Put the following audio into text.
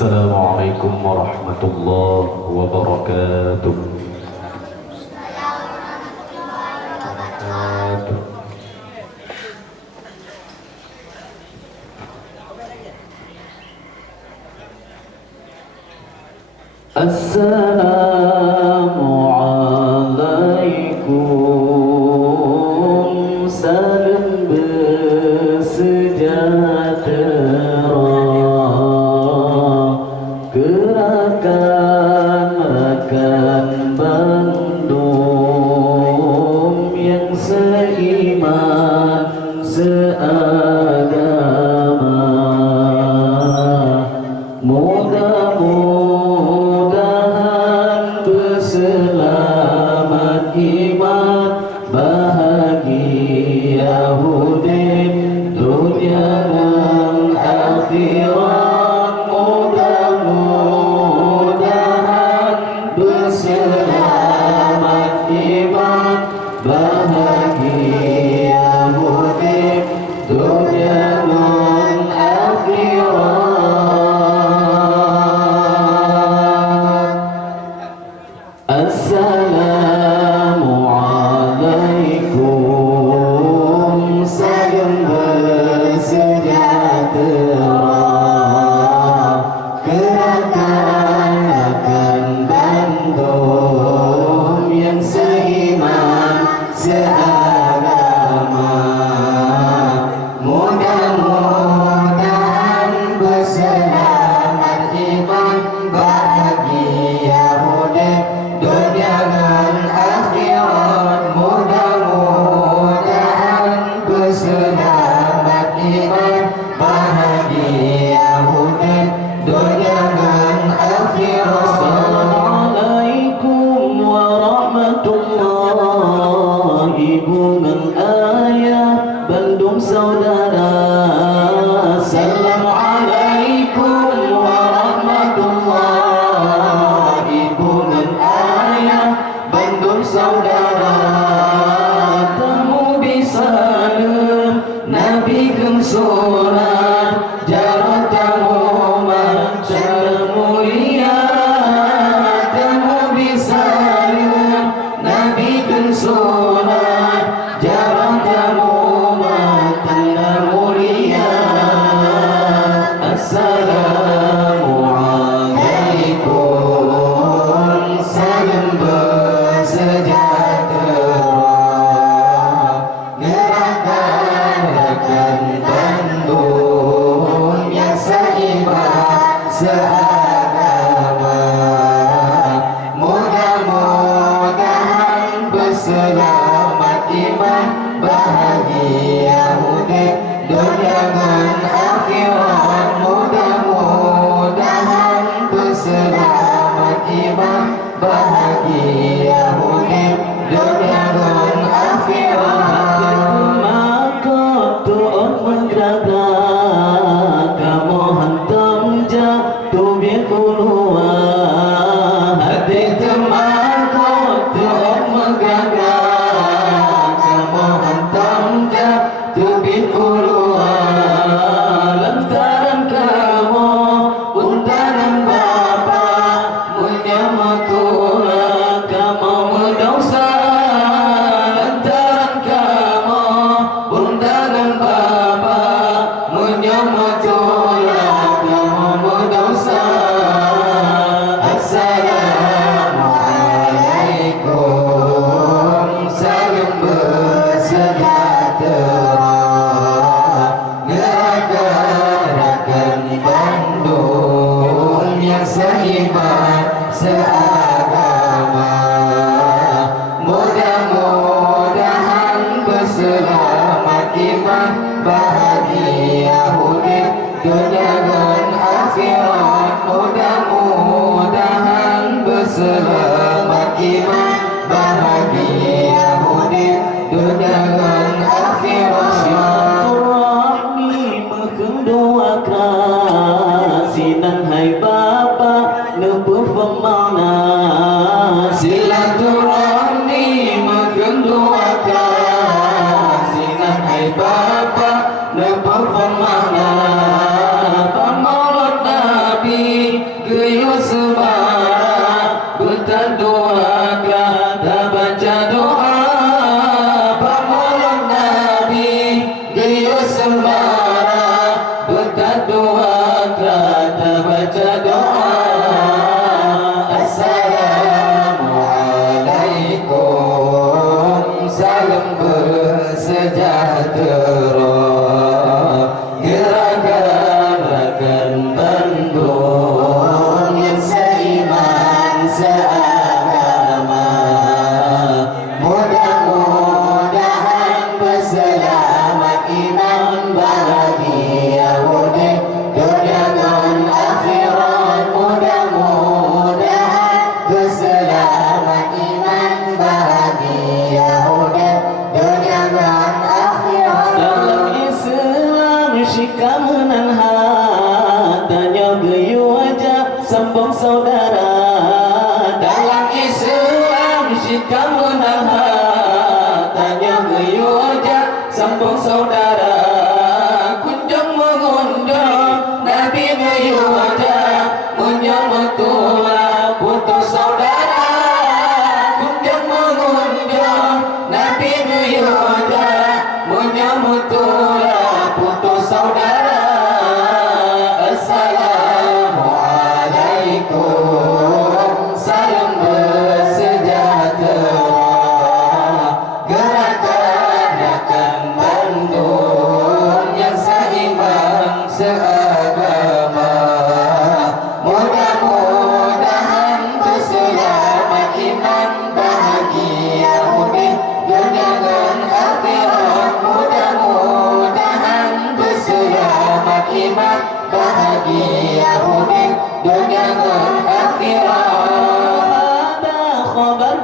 Assalamualaikum warahmatullahi wabarakatuh. Assalamualaikum, salam bersejahtera. Gerakan-rakan Bandung yang seiman seagama, mudah-mudahan berselamat iman, bahagia hudib dunia dan akhirat. Selamat iman, bahagia hudib dunia dan akhirat. Assalamualaikum, salam bersejahtera. Gerakan-rakan Bandung yang seiman seagama, mudah-mudahan berselamat iman, bahagia hudib dunia dan akhirat. Mudah-mudahan berselamat iman, bahagia hudib dunia dan akhirat. Assalamualaikum warahmatullahi bunga ayah Bandung saudara. Assalamualaikum warahmatullahi bunga ayah Bandung saudara. Tamu bisalem Nabi kensurat jarot tamu macam mulia. Tamu bisalem Nabi kensurat jarot tamu macam mulia. Assalamualaikum, salam bersejahtera. Gerakan-rakan Bandung yang seiman seagama, mudah-mudahan berselamat iman, bahagia hudib dunia dan akhirat. Mudah-mudahan berselamat iman, bahagia hudib dunia dan akhirat. Maka tuan menggerakan kamu hantam jatuh bikulua. Hati temaka tuan menggerakan kamu hantam jatuh bikulua. Lantaran kamu untaran bapa mulia matula doa, kita baca doa, pemulung Nabi Giyus Sembara, kita doa, kita baca doa. Assalamualaikum, salam bersejahtera, gerakan Bandung yang seiman seagama, mudah-mudahan berselamat iman bahagia mudik dunia dan akhirat, mudah-mudahan berselamat iman bahagia mudik dunia dan akhirat. Dalam Islam syika menang hatanya geyu wajah sambung saudara. Dalam Islam syika menang hatanya geyu wajah sambung saudara. Kunjung mengundang Nabi geyu wajah menyambut tulah putus saudara. Kunjung mengundang Nabi geyu wajah menyambut tulah putus saudara. Assalamualaikum, salam bersejahtera, gerakan Bandung yang seimbang seagama, mudah-mudahan berselamat iman bahagia mudik dunia dan akhirat, mudah-mudahan berselamat iman bahagia mudik dunia dan akhirat. Ada khabar